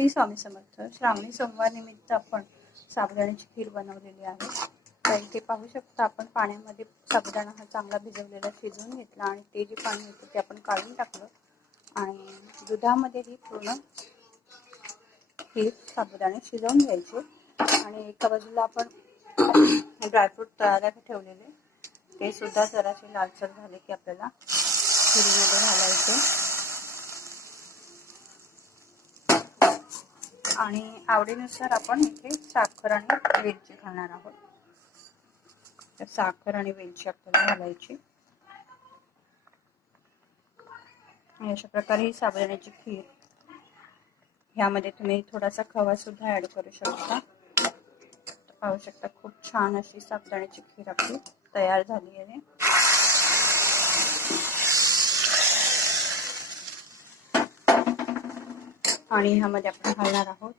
श्री स्वामी समर्थ. श्रावणी सोमवार निमित्त आपण साबुदाण्याची खीर बनवलेली आहे. तर इथे पाहू शकता आपण पाण्यामध्ये साबुदाणा हा चांगला भिजवलेला शिजवून घेतला आणि ते जे पाणी होतं ते आपण काढून टाकलं आणि दुधामध्ये ही पूर्ण खीर साबुदाणे शिजवून घ्यायचे. आणि एका बाजूला आपण ड्रायफ्रूट तळायला ठेवलेले ते सुद्धा जरासे लालसर झाले की आपल्याला खिरीमध्ये घालायचे. आणि आवडीनुसार आपण इथे साखर आणि वेलची घालणार आहोत. तर साखर आणि वेलची आपल्याला घालायची. आणि अशा प्रकारे ही साबुदाण्याची खीर, ह्यामध्ये तुम्ही थोडासा खवा सुद्धा ऍड करू शकता. पाहू शकता खूप छान अशी साबुदाण्याची खीर आपली तयार झाली आहे. आणि ह्यामध्ये आपण घालणार आहोत